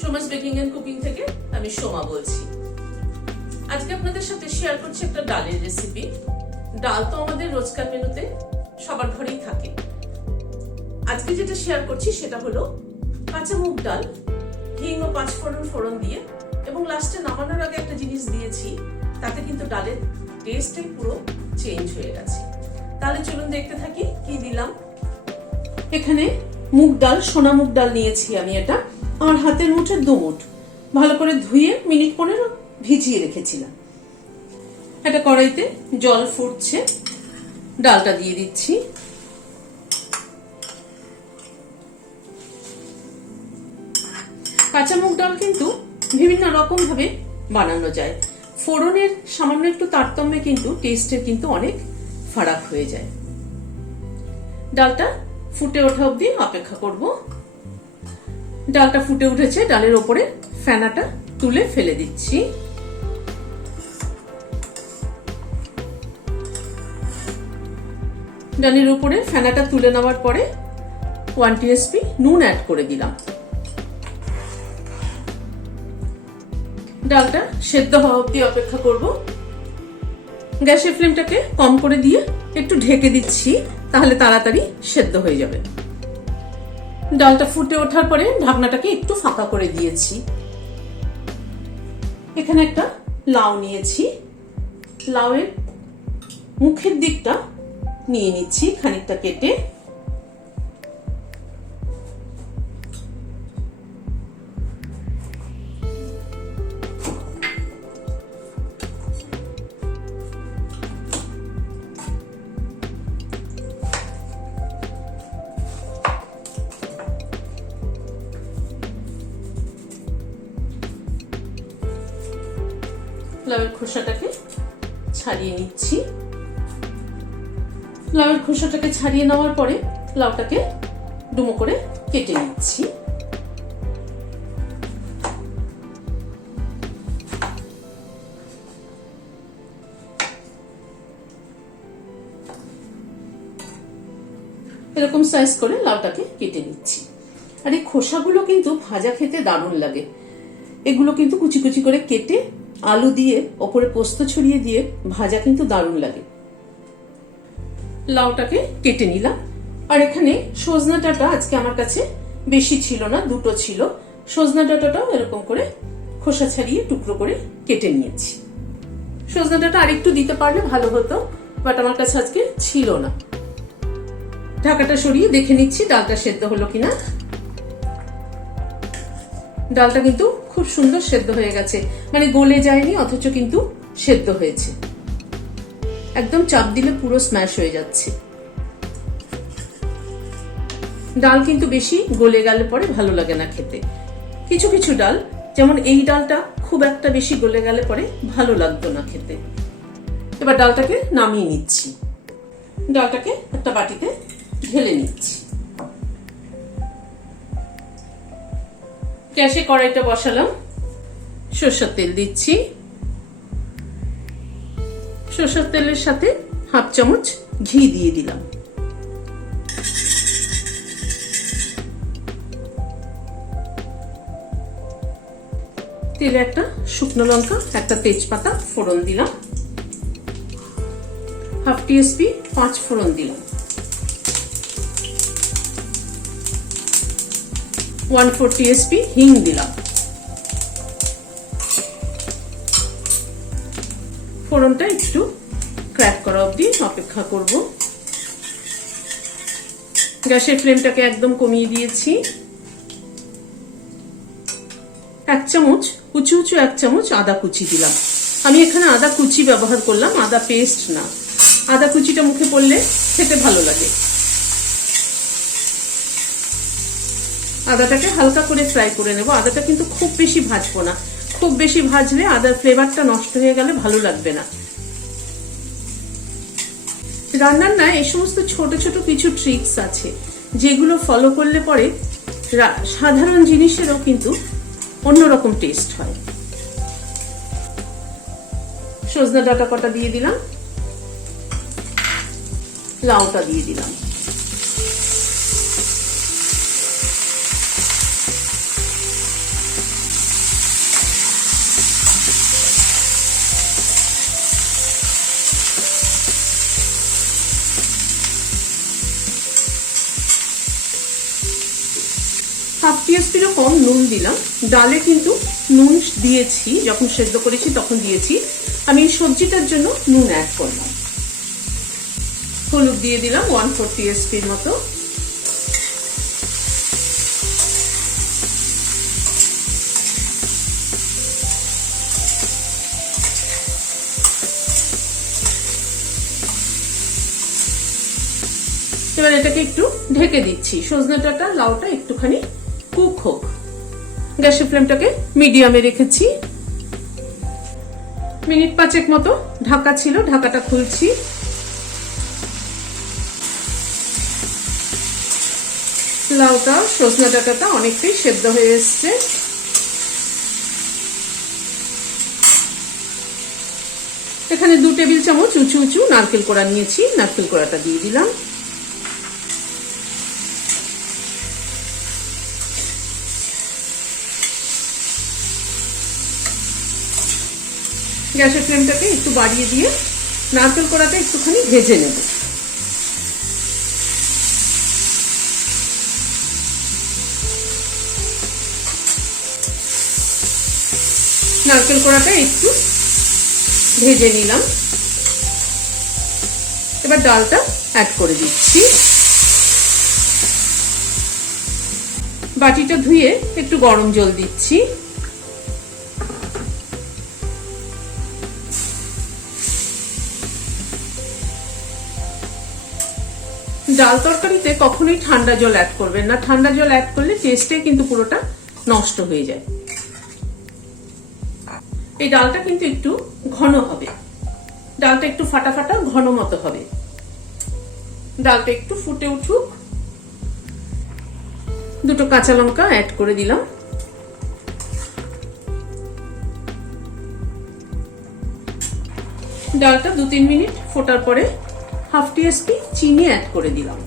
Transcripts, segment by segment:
Soma's baking and cooking থেকে আমি সোমা বলছি। আজকে আপনাদের সাথে শেয়ার করছি একটা ডালের রেসিপি। ডাল তো আমাদের রোজকার মেনুতে সবার ঘরেই থাকে। আজকে যেটা শেয়ার করছি সেটা হলো কাঁচা মুগ ডাল, হিং ও পাঁচফোড়ন ফোড়ন দিয়ে, এবং লাস্টে নামানোর আগে একটা জিনিস দিয়েছি, তাতে কিন্তু ডালের টেস্টটাই পুরো চেঞ্জ হয়ে গেছে। তাহলে চলুন দেখতে থাকি কি দিলাম। এখানে মুগ ডাল, সোনা মুগ ডাল নিয়েছি আমি। এটা আমার হাতের মুঠে 2 মুঠ ভালো করে ধুয়ে মিনিট 15 ভিজিয়ে রেখেছিলাম। একটা কড়াইতে জল ফুটছে, ডালটা দিয়ে দিচ্ছি। কাঁচা মুগ ডাল কিন্তু বিভিন্ন রকম ভাবে বানানো যায়। ফোড়নের সামান্য একটু তারতম্যে কিন্তু টেস্টের কিন্তু অনেক ফারাক হয়ে যায়। ডালটা ফুটে ওঠা অবধি অপেক্ষা করব। ডালটা ফুটে উঠেছে, ডালের ওপরে ফেনাটা তুলে ফেলে দিচ্ছি। ডালের উপরে ফেনাটা তুলে নেওয়ার পরে 1 টিস্পুন নুন অ্যাড করে দিলাম। ডালটা সেদ্ধ হওয়া অবধি অপেক্ষা করব। গ্যাসের ফ্লেমটাকে কম করে দিয়ে একটু ঢেকে দিচ্ছি, তাহলে তাড়াতাড়ি সেদ্ধ হয়ে যাবে। ডালটা ফুটে ওঠার পরে ঢাকনাটাকে একটু ফাঁকা করে দিয়েছি। এখানে একটা লাউ নিয়েছি। লাউয়ের মুখের দিকটা নিয়ে নিচ্ছি খানিকটা কেটে। লাউয়ের খোসাটাকে ছাড়িয়ে নিচ্ছি। লাউয়ের খোসাটাকে ছাড়িয়ে নেওয়ার পরে লাউটাকে ডুমো করে কেটে নিচ্ছি। এরকম সাইজ করে লাউটাকে কেটে নিচ্ছি। আর এই খোসাগুলো কিন্তু ভাজা খেতে দারুণ লাগে। এগুলো কিন্তু কুচি কুচি করে কেটে আলু দিয়ে ওপরে পোস্ত ছড়িয়ে দিয়ে ভাজা কিন্তু দারুণ লাগে। লাউটাকে কেটে নিলাম। আর এখানে সজনা ডাঁটা আজকে আমার কাছে বেশি ছিল না, 2টো ছিল। সজনা ডাঁটাটাও এরকম করে খোসা ছাড়িয়ে টুকরো করে কেটে নিয়েছি। সজনা ডাঁটা আরেকটু দিতে পারলে ভালো হতো, বাট আমার কাছে আজকে ছিল না। ঢাকাটা সরিয়ে দেখে নিচ্ছি ডালটা সেদ্ধ হলো কিনা। ডালটা কিন্তু খুব সুন্দর সেদ্ধ হয়ে গেছে, মানে গলে যায়নি, অথচ কিন্তু সেদ্ধ হয়েছে। একদম চাপ দিলে পুরো স্ম্যাশ হয়ে যাচ্ছে। ডাল কিন্তু বেশি গলে গেলে পরে ভালো লাগে না খেতে। কিছু কিছু ডাল, যেমন এই ডালটা খুব একটা বেশি গলে গেলে পরে ভালো লাগতো না খেতে। এবার ডালটাকে নামিয়ে নিচ্ছি। ডালটাকে একটা বাটিতে ঢেলে নিচ্ছি। গ্যাসে কড়াইটা বসালাম, সরষের তেল দিচ্ছি। সরষের তেলের সাথে 1/2 চামচ ঘি দিয়ে দিলাম। তেলে একটা শুকনো লঙ্কা, একটা তেজপাতা ফোড়ন দিলাম। 1/2 টিস্পুন 5 ফোড়ন দিলাম। 1/4 টিস্পুন হিং দিলাম। ফোড়নটা একটু ক্র্যাক করা অবধি অপেক্ষা করব। গ্যাসের ফ্লেমটাকে একদম কমিয়ে দিয়েছি। 1 চামচ উঁচু 1 চামচ আদা কুচি দিলাম। আমি এখানে আদা কুচি ব্যবহার করলাম, আদা পেস্ট না। আদা কুচিটা মুখে পড়লে খেতে ভালো লাগে। আদাটাকে হালকা করে ফ্রাই করে নেব। আদাটা কিন্তু খুব বেশি ভাজবো না, খুব বেশি ভাজলে আদার ফ্লেভারটা নষ্ট হয়ে গেলে ভালো লাগবে না। রান্নার না এই সমস্ত ছোট ছোট কিছু ট্রিক্স আছে, যেগুলো ফলো করলে পরে সাধারণ জিনিসেরও কিন্তু অন্যরকম টেস্ট হয়। সজনা ডাঁটা কটা দিয়ে দিলাম, লাউটা দিয়ে দিলাম। টিস্পুনও কম নুন দিলাম। ডালে কিন্তু নুন দিয়েছি, যখন সেদ্ধ করেছি তখন দিয়েছি। আমি এই সবজিটার জন্য নুন অ্যাড করলাম। হলুদ দিয়ে দিলাম 1/4 টিস্পুন মতো। এবার এটাকে একটু ঢেকে দিচ্ছি। সজনে ডাঁটা লাউটা একটুখানি কুক হোক। গ্যাসের ফ্লেমটাকে মিডিয়ামে রেখেছি। মিনিট 5 মতো ঢাকা ছিল, ঢাকাটা খুলছি। লাউটা সজনে ডাঁটাটা অনেকটাই সেদ্ধ হয়ে এসছে। এখানে 2 টেবিল চামচ উঁচু উঁচু নারকেল কোড়া নিয়েছি, নারকেল কোড়াটা দিয়ে দিলাম। গ্যাসের ফ্লেমটাকে একটু বাড়িয়ে দিয়ে নারকেল কোড়াটা একটুখানি ভেজে নেব। নারকেল কোড়াটা একটু ভেজে নিলাম। এবার ডালটা অ্যাড করে দিচ্ছি। বাটিটা ধুয়ে একটু গরম জল দিচ্ছি। ডাল তরকারিতে কখনোই ঠান্ডা জল অ্যাড করবেন না। ঠান্ডা জল অ্যাড করলে টেস্টে কিন্তু পুরোটা নষ্ট হয়ে যায়। এই ডালটা কিন্তু একটু ঘন হবে, ডালটা একটু ফাটা ফাটা ঘন মতো হবে। ডালটা একটু ফুটে উঠুক। 2টো কাঁচা লঙ্কা অ্যাড করে দিলাম। ডালটা 2-3 মিনিট ফোটার পরে 1/2 টিস্পুন চিনি অ্যাড করে দিলাম।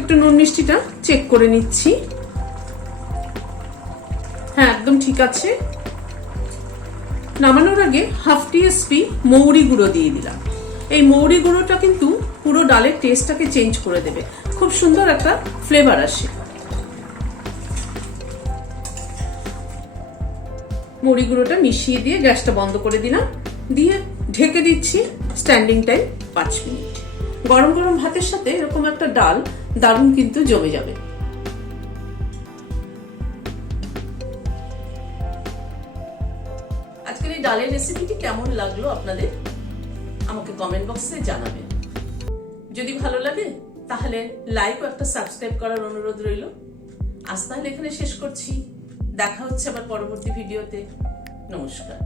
একটু নুন মিষ্টিটা চেক করে নিচ্ছি। হ্যাঁ, একদম ঠিক আছে। নামানোর আগে 1/2 টিস্পুন মৌরি গুঁড়ো দিয়ে দিলাম। এই মৌরি গুঁড়োটা কিন্তু পুরো ডালের টেস্টটাকে চেঞ্জ করে দেবে, খুব সুন্দর একটা ফ্লেভার আসে। মৌরি গুঁড়োটা মিশিয়ে দিয়ে গ্যাসটা বন্ধ করে দিলাম, দিয়ে ঢেকে দিচ্ছি। Standing time 5 minute. গরম গরম ভাতের সাথে এরকম একটা ডাল দারুণ কিন্তু জমে যাবে। আজকের এই ডালের রেসিপিটি কেমন লাগলো আপনাদের আমাকে কমেন্ট বক্সে জানাবেন। যদি ভালো লাগে তাহলে লাইক ও একটা সাবস্ক্রাইব করার অনুরোধ রইল। আজ তাহলে এখানে শেষ করছি। দেখা হচ্ছে আবার পরবর্তী ভিডিওতে। নমস্কার।